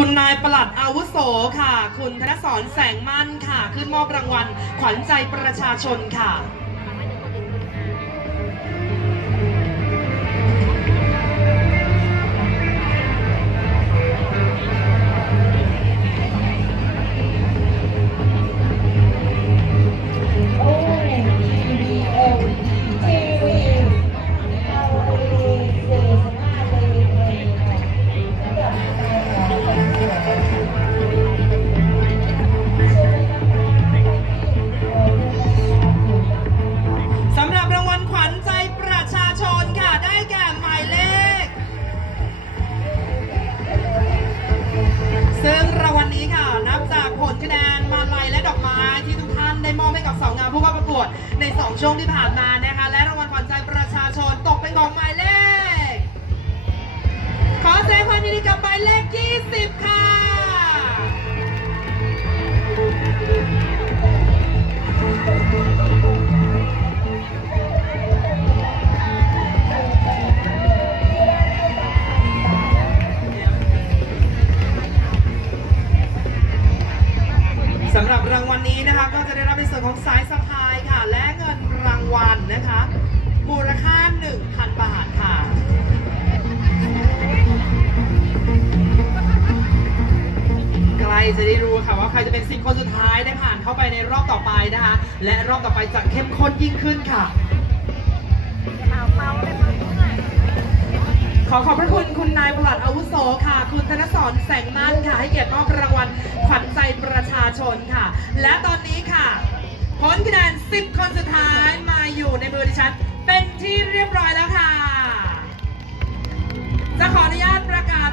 คุณนายประหลัดอาวุโสค่ะ คุณธนสรแสงมั่นค่ะ ขึ้นมอบรางวัลขวัญใจประชาชนค่ะ ใน 2 ช่วงที่ผ่านมานะคะ และรางวัลขวัญใจประชาชนตกเป็นของหมายเลข ขอแสดงความยินดีกับหมายเลข 20 ค่ะ สำหรับรางวัลนี้นะคะ ก็จะได้รับในส่วนของสายสะพายค่ะ และเงินราง วัลนะคะ มูลค่า 1,000 บาทค่ะใกล้จะได้รู้ค่ะว่าใครจะเป็นสิบคนสุดท้ายได้ผ่านเข้าไปในรอบต่อไปนะคะ และรอบต่อไปจะเข้มข้นยิ่งขึ้นค่ะ ขอขอบพระคุณคุณนายประหลัดอาวุโสค่ะ คุณธนสรแสงมั่นค่ะ ให้เกียรติมอบรางวัลขวัญใจประชาชนค่ะ และตอนนี้ค่ะ ผลคะแนน10 คนสุดท้ายมาอยู่ในมือดิฉัน เป็นที่เรียบร้อยแล้วค่ะ จะขออนุญาตประกาศ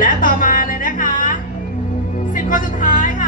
และต่อมาเลยนะคะสิบคนสุดท้ายค่ะ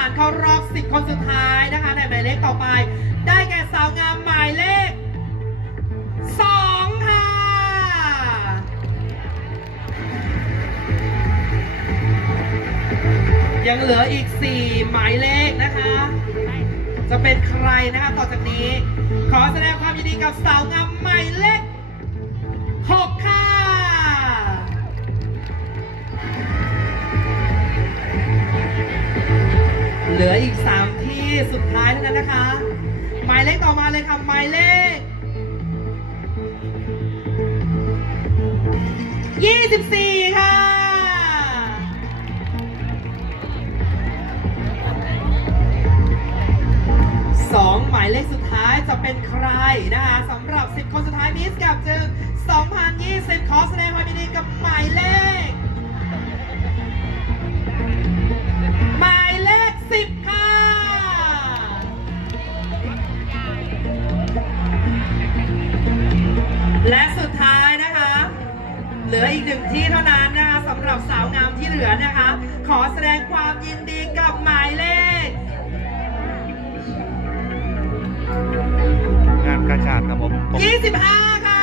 านเข้ารอบ10คนสุดท้ายนะคะ ในหมายเลขต่อไป ได้แก่สาวงามหมายเลข 2 ค่ะ ยังเหลืออีก 4 หมายเลขนะคะ จะเป็นใครนะคะต่อจากนี้ ขอแสดงความยินดีกับสาวงามหมายเลข 6 ค่ะ ออีก 3 ที่สุดท้ายเท่านั้นนะคะ หมายเลขต่อมาเลยค่ะ หมายเลข 24 ค่ะ สองหมายเลขสุดท้ายจะเป็นใครนะคะสำหรับ 10 คนสุดท้ายมิสกับจึง 2020 ขอแสดงความยินดีกับหมายเลข หรับสาวงามที่เหลือนะคะ ขอแสดงความยินดีกับหมายเลข งานกระชากครับผม25 ค่ะ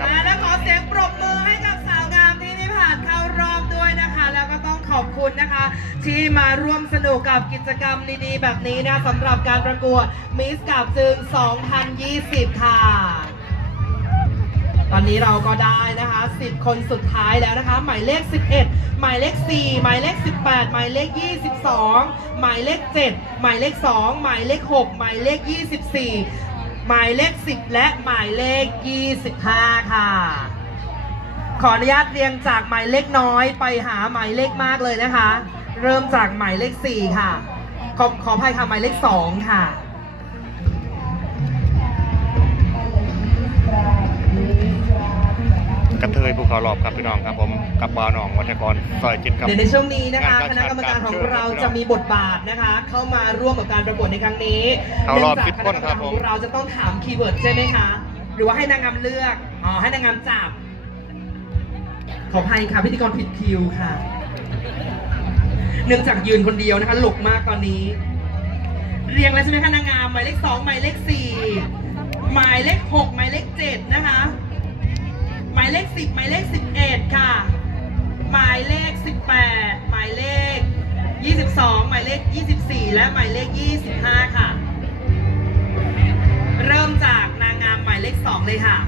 อ่และขอเสียงปรบมือให้กับสาวงามที่ได้ผ่านเข้ารอบด้วยนะคะ แล้วก็ต้องขอบคุณนะคะ ที่มาร่วมสนุกกับกิจกรรมดีๆ แบบนี้นะสำหรับการประกวดมิสกับจึง 2020 ค่ะ ตอนนี้เราก็ได้นะคะ10 คนสุดท้ายแล้วนะคะ หมายเลข 11 หมายเลข 4 หมายเลข 18 หมายเลข 22 หมายเลข 7 หมายเลข 2 หมายเลข 6 หมายเลข 24 หมายเลข 10 และหมายเลข 25 ค่ะ ขออนุญาตเรียงจากหมายเลขน้อยไปหาหมายเลขมากเลยนะคะ เริ่มจากหมายเลข 4 ค่ะ ขอขออภัยค่ะหมายเลข 2 ค่ะ กระเทยภูเขารอบครับพี่น้องครับผมกับบ่าวหนองวัชกรซอยจิตครับเดี๋ยวในช่วงนี้นะคะงานคกาณะชาติกรรมการของการเราเชิญจะมีบทบาทนะคะ เข้ามาร่วมกับการประกวดในครั้งนี้เข้ารอบนื่งจกสิบคนครับณะกมกาผมของเราจะต้องถามคีย์เวิร์ดใช่ไหมคะหรือว่าให้นางงามเลือกอ๋อให้นางงามจับขออภัยค่ะพิธีกรผิดคิวค่ะ เนื่องจากยืนคนเดียวนะคะหลกมากตอนนี้ เรียงแล้วใช่ไหมคะนางงามหมายเลขสองหมายเลขสี่หมายเลขหกหมายเลขเจ็ดนะคะห มายเลขสิบหมายเลขสิบเอ็ดค่ะ หมายเลขสิบแปดหมายเลขยี่สิบสองหมายเลขยี่สิบสี่และหมายเลขยี่สิบห้าค่ะ เริ่มจากนางงามหมายเลขสองเลยค่ะ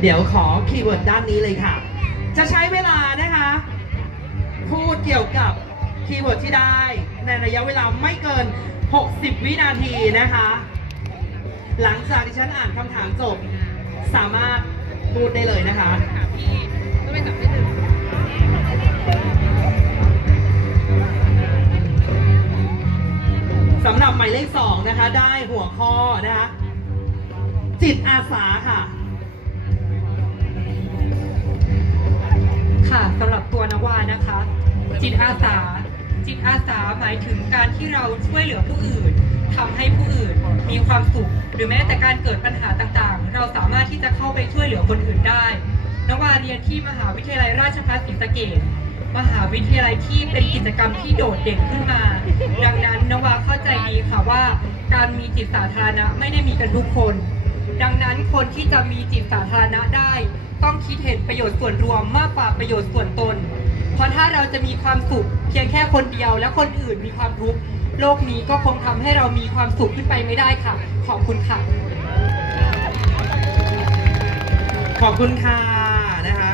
เดี๋ยวขอคีย์เวิร์ดด้านนี้เลยค่ะ จะใช้เวลานะคะ เกี่ยวกับคีย์เวิร์ดที่ได้ ในระยะเวลาไม่เกิน 60 วินาทีนะคะ หลังจากที่ฉันอ่านคำถามจบ สามารถพูดได้เลยนะคะสำหรับหมายเลขสองนะคะ ได้หัวข้อนะคะ จิตอาสาค่ะ ค่ะสำหรับตัวนวานะคะ จิตอาสา จิตอาสาหมายถึงการที่เราช่วยเหลือผู้อื่นทำให้ผู้อื่นมีความสุข หรือแม้แต่การเกิดปัญหาต่างๆ เราสามารถที่จะเข้าไปช่วยเหลือคนอื่นได้นวาเรียนที่มหาวิทยาลัยราชภัฏศรีสะเกษมหาวิทยาลัยที่เป็นกิจกรรมที่โดดเด่นขึ้นมา ดังนั้นนวาเข้าใจดีค่ะว่าการมีจิตสาธารณะไม่ได้มีกันทุกคน ดังนั้นคนที่จะมีจิตสาธารณะได้ ต้องคิดเห็นประโยชน์ส่วนรวมมากกว่าประโยชน์ส่วนตน ราะถ้าเราจะมีความสุขเพียงแค่คนเดียว และคนอื่นมีความทุกข์โลกนี้ก็คงทำให้เรามีความสุขขึ้นไปไม่ได้ค่ะ ขอบคุณค่ะ ขอบคุณค่ะนะคะ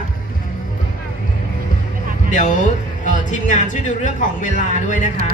เดี๋ยวทีมงานช่วยดูเรื่องของเวลาด้วยนะคะ